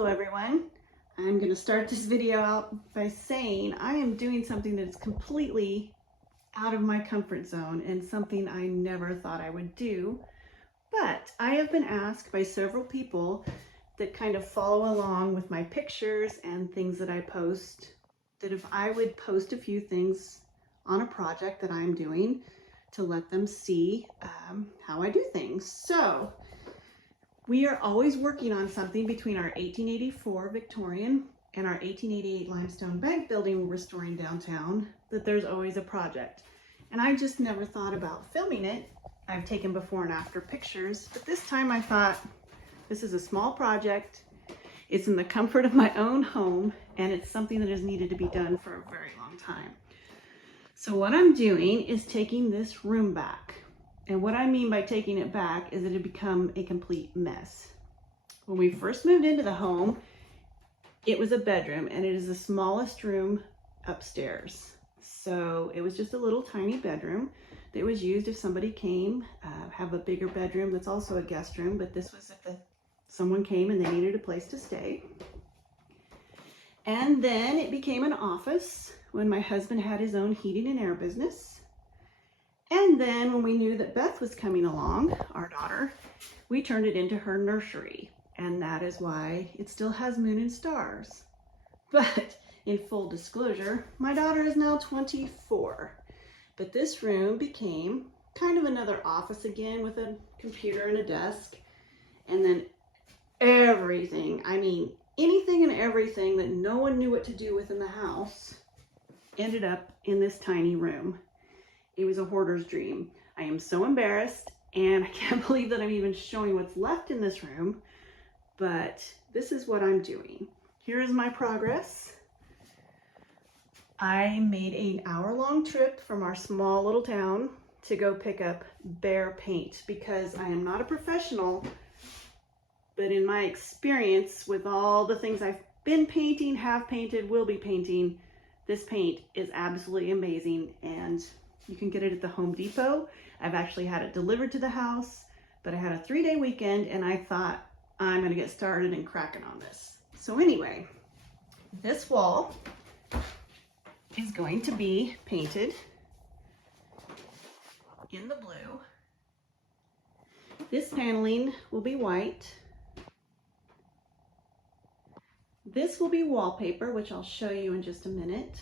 Hello everyone. I'm going to start this video out by saying I am doing something that is completely out of my comfort zone and something I never thought I would do. But I have been asked by several people that kind of follow along with my pictures and things that I post, that if I would post a few things on a project that I'm doing to let them see how I do things. So we are always working on something between our 1884 Victorian and our 1888 limestone bank building we're restoring downtown, that there's always a project. And I just never thought about filming it. I've taken before and after pictures, but this time I thought, this is a small project. It's in the comfort of my own home, and it's something that has needed to be done for a very long time. So what I'm doing is taking this room back. And what I mean by taking it back is it had become a complete mess. When we first moved into the home, it was a bedroom, and it is the smallest room upstairs. So it was just a little tiny bedroom that was used if somebody came, have a bigger bedroom that's also a guest room, but this was if someone came and they needed a place to stay. And then it became an office when my husband had his own heating and air business. And then when we knew that Beth was coming along, our daughter, we turned it into her nursery. And that is why it still has moon and stars. But in full disclosure, my daughter is now 24. But this room became kind of another office again with a computer and a desk. And then everything, I mean, anything and everything that no one knew what to do with in the house ended up in this tiny room. It was a hoarder's dream. I am so embarrassed, and I can't believe that I'm even showing what's left in this room, but this is what I'm doing. Here is my progress. I made an hour-long trip from our small little town to go pick up bare paint because I am not a professional, but in my experience with all the things I've been painting, have painted, will be painting, this paint is absolutely amazing, and you can get it at the Home Depot. I've actually had it delivered to the house, but I had a 3-day weekend and I thought I'm gonna get started and cracking on this. So anyway, this wall is going to be painted in the blue. This paneling will be white. This will be wallpaper, which I'll show you in just a minute.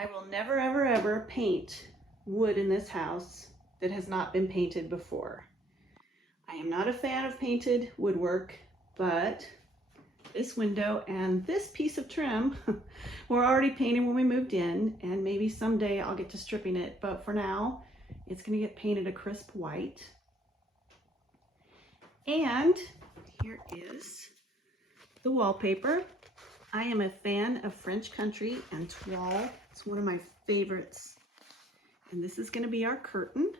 I will never, ever, ever paint wood in this house that has not been painted before. I am not a fan of painted woodwork, but this window and this piece of trim were already painted when we moved in, and maybe someday I'll get to stripping it, but for now, it's gonna get painted a crisp white. And here is the wallpaper. I am a fan of French country and toile. It's one of my favorites. And this is going to be our curtain.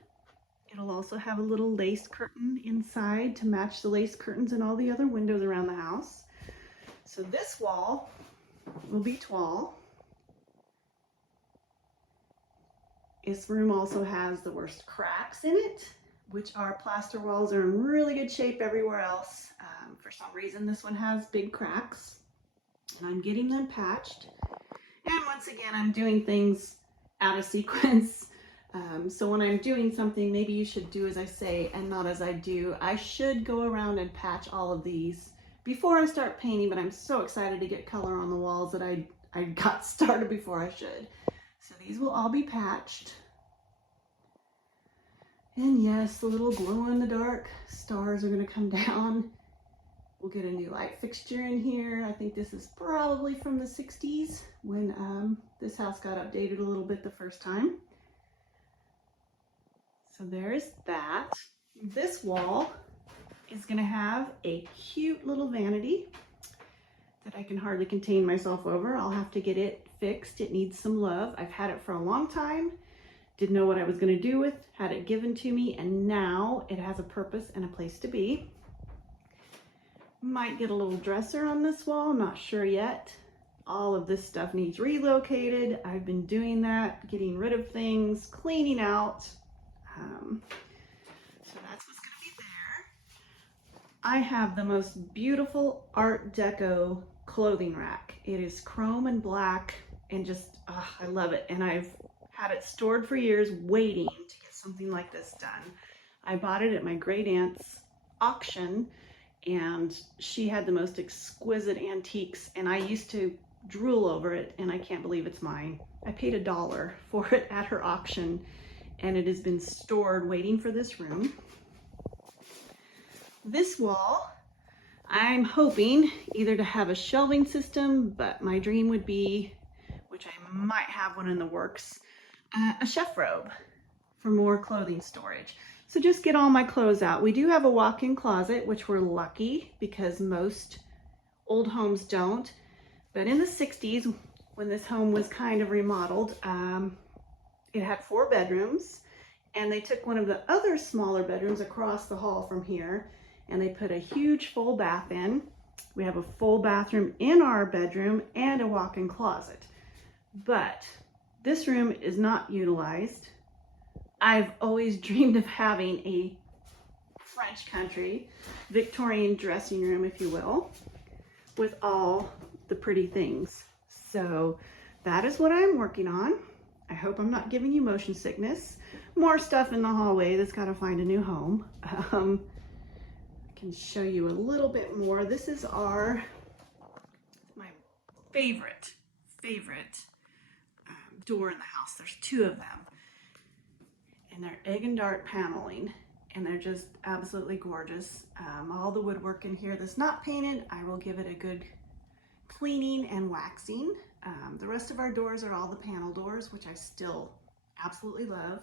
It'll also have a little lace curtain inside to match the lace curtains in all the other windows around the house. So this wall will be toile. This room also has the worst cracks in it, which our plaster walls are in really good shape everywhere else. For some reason, this one has big cracks. And I'm getting them patched. And once again, I'm doing things out of sequence. So when I'm doing something, maybe you should do as I say and not as I do. I should go around and patch all of these before I start painting, but I'm so excited to get color on the walls that I got started before I should. So these will all be patched. And yes, the little glow-in-the-dark stars are going to come down. We'll get a new light fixture in here. I think this is probably from the 60s when this house got updated a little bit the first time. So there's that. This wall is gonna have a cute little vanity that I can hardly contain myself over. I'll have to get it fixed. It needs some love. I've had it for a long time. Didn't know what I was gonna do with, had it given to me, and now it has a purpose and a place to be. Might get a little dresser on this wall, I'm not sure yet. All of this stuff needs relocated. I've been doing that, getting rid of things, cleaning out. So that's what's gonna be there. I have the most beautiful Art Deco clothing rack. It is chrome and black and just, I love it. And I've had it stored for years waiting to get something like this done. I bought it at my great aunt's auction and she had the most exquisite antiques and I used to drool over it and I can't believe it's mine. I paid $1 for it at her auction and it has been stored waiting for this room. This wall, I'm hoping either to have a shelving system, but my dream would be, which I might have one in the works, a chef robe for more clothing storage. So just get all my clothes out. We do have a walk-in closet, which we're lucky because most old homes don't. But in the 60s, when this home was kind of remodeled, it had 4 bedrooms and they took one of the other smaller bedrooms across the hall from here and they put a huge full bath in. We have a full bathroom in our bedroom and a walk-in closet. But this room is not utilized. I've always dreamed of having a French country, Victorian dressing room, if you will, with all the pretty things. So that is what I'm working on. I hope I'm not giving you motion sickness. More stuff in the hallway that's got to find a new home. I can show you a little bit more. This is my favorite door in the house. There's 2 of them. And they're egg and dart paneling. And they're just absolutely gorgeous. All the woodwork in here that's not painted, I will give it a good cleaning and waxing. The rest of our doors are all the panel doors, which I still absolutely love.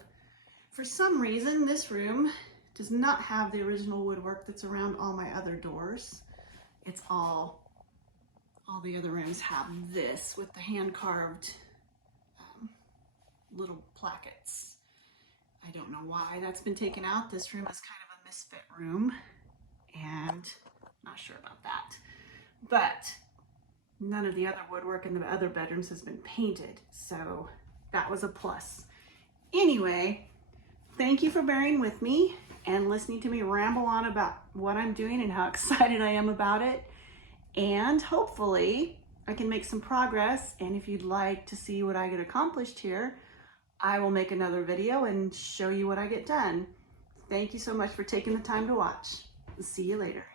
For some reason, this room does not have the original woodwork that's around all my other doors. It's all the other rooms have this with the hand-carved little plackets. I don't know why that's been taken out. This room is kind of a misfit room and not sure about that. But none of the other woodwork in the other bedrooms has been painted, so that was a plus. Anyway, thank you for bearing with me and listening to me ramble on about what I'm doing and how excited I am about it. And hopefully I can make some progress. And if you'd like to see what I get accomplished here, I will make another video and show you what I get done. Thank you so much for taking the time to watch. See you later.